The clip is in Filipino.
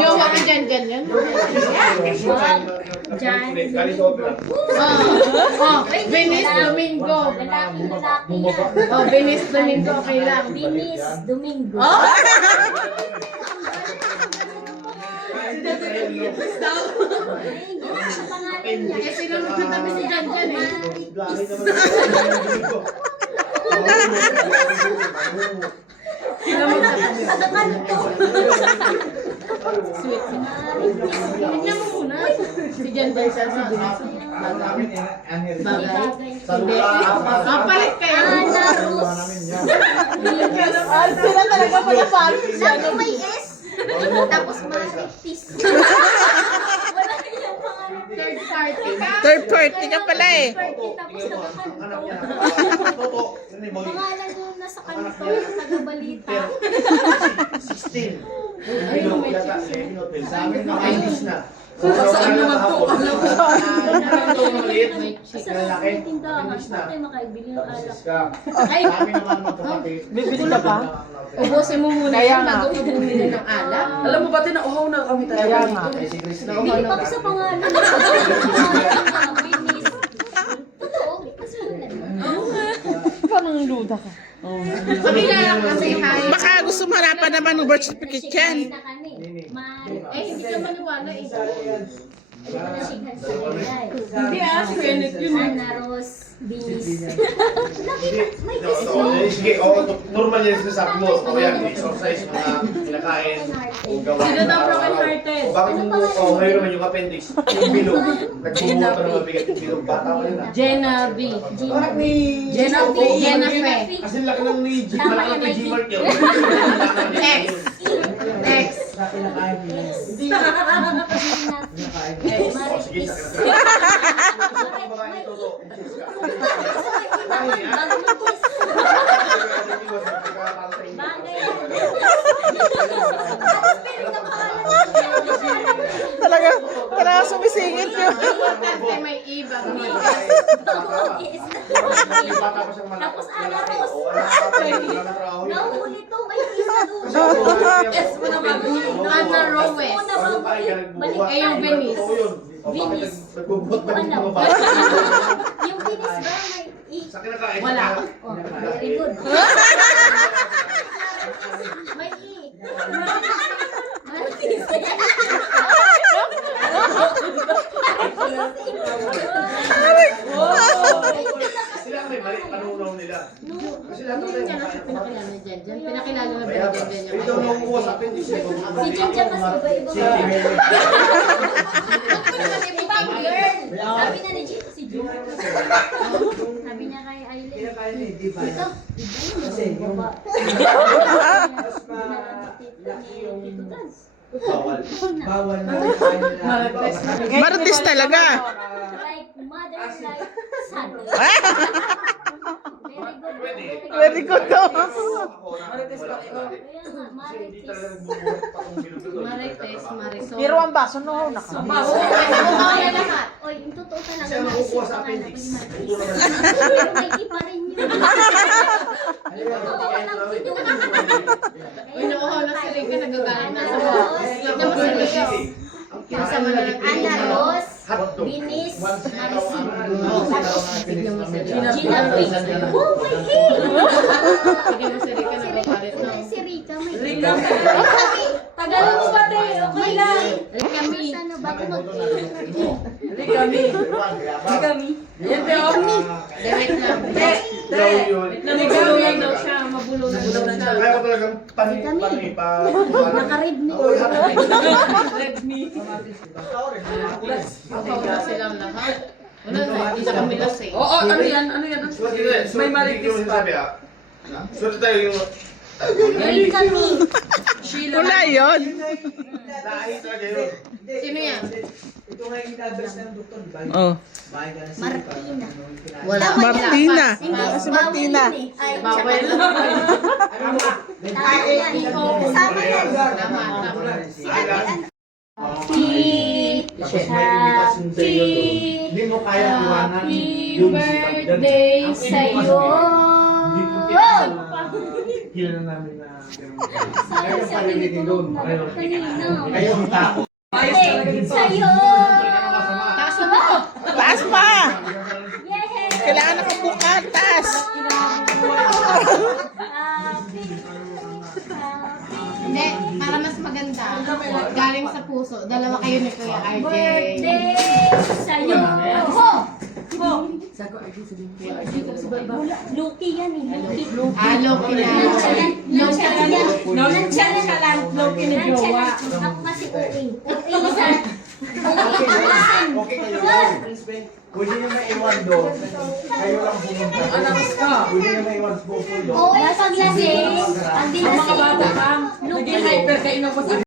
Jowa ka dyan yan. Venice Domingo. Venice Domingo, okay lang. Venice Domingo. Eh, sino magkatabi si Jan eh? Sino magkatabi? Sweet. Tignan mo muna. Si Jan ba siya si Venice? Bagay. Hindi. Palit kayo. Ana Rus. Sila talaga pala family siya. Sabi may S. Tapos Maritis. Wala kayang pangalan. Third party ka. Third party ka pala eh. Tapos nakakanto. Pangalan doon nasa kanto, taga-balita. 16. Sa amin na English na. Saan naman to? Maliit. Sa mga tindahan, saan tayo makaibili ng alak? Ay, Sa amin naman magkapatid. Bibili ka pa? ubusin mo muna Kaya yan nga. bago ka bumili ng alak. Alam mo ba, tinauhaw na kami tayo. Kaya nga. Hindi pa ko sa pangalan. Venice. Totoo, kasi wala. Parang luda ka. Pakilala kasi hay. Baka gusto mo harapan naman ng birth certificate yan. Eh, hindi ka maniwala eh. Hindi si Kenneth yun eh. Ana Rose, Venice. Sige, normal yan sinasabi mo. O yan, exercise mo na kinakain. Sino daw broken hearted? O bakit mo, ngayon naman yung appendix, yung bilog. Nagbubuhat na mabigat yung bilog. Bata pa yun ah. Jenna B. Bakit ni... Jenna B. Jenna Fe. Kasi laki ng ni G. Malaki ng G-Mark yun. X. X. Hindi. O sige, sa Talaga sumisingit yun. Importante may iba. Tapos Ana Rose. Nahuli to, may isa doon. S mo naman. Ana Rowes. Eh, yung Venice. Venice. Nagbubuhat pa rin mga bata. Yung Venice ba may E? Sa kinakain. Wala. Oh, very good. May E. Sila may mali panunaw nila. Kasi lahat Hindi ng niya na siya pinakilala dyan. Pinakilala na kaya ba dyan ito nung kuha sa appendix. Si Jan Jan mas iba-iba. Ibang girl. Sabi na ni Jim, si Jim. Sabi niya kay Aileen. Ito. Bawal. Bawal na kain nila. Marites talaga. Like mother, like son. Very good daw. Marites pa ito. Kaya nga, Hindi Marites. talaga nagbubuhat pa kung binubuhat. Marites, Marisol. Pero ang baso no na ka. Baso. Mukha na lahat. Oy, yung totoo talaga. Kasi ang nakukuha sa Marites appendix. pa nga, Ito naman. Pero may iba rin yun. Uy, nakuha na si Rika. Nagagalit na sa bawas. Tignan mo si Rika. Kasama na lang. Ana Rose, Hotdog. Venice, Marisin. Tapos, tignan mo si Rika. Gina Fix. Oh, my God! Tignan mo si Rika. Nagagalit na. Si Rika, may Rika. Tagalog mo ba, te? Okay lang. Rika Mi. Ano, bago mag Rikami. Rikami. Yan, pero kami. Direct lang. Nabulungan daw siya. Mabulungan daw siya. Kaya ko talagang panipa. Nakaread me. Red me. Ako na silang lahat. Wala na. Hindi na kami lasing. Oo, ano yan? Ano yan? May marites pa. Swerte tayo yung... Rika me. Sheila. Wala yun. Dahil talaga yun. Sino yan? Ito nga yung inadres ng doktor, di ba? Oh. Bahay ka na siya. Martina. Wala. Martina. Hindi, Si Martina. bawal yun eh. Ay, Bawal. tama yan. Kasama yan. Tama, tama. Si Ate Ana. Hindi mo kaya iwanan Happy yung birthday sa'yo. Kila na namin na Sa'yo sa pinitulog na kanina. Kayo ang tao. Ayos talaga dito. Sa'yo! Taas mo ba? Taas pa! Yay! Kailangan nakabukan, taas! Happy. Hindi, para mas maganda. Galing sa puso. Dalawa kayo ni Kuya RJ. Birthday sa'yo! Ho! Lucky yan eh. Lucky. Loki na. Nonchalant yan. Nonchalant, Loki ni Jowa. Ako kasi uing. Uing sa... Okay kayo. Pwede nyo maiwan doon. Kayo lang pumunta. Anak ka. Pwede nyo maiwan sa bukol doon. Oo, paglasing. Ang Ang mga bata ka, naging hyper ka, inong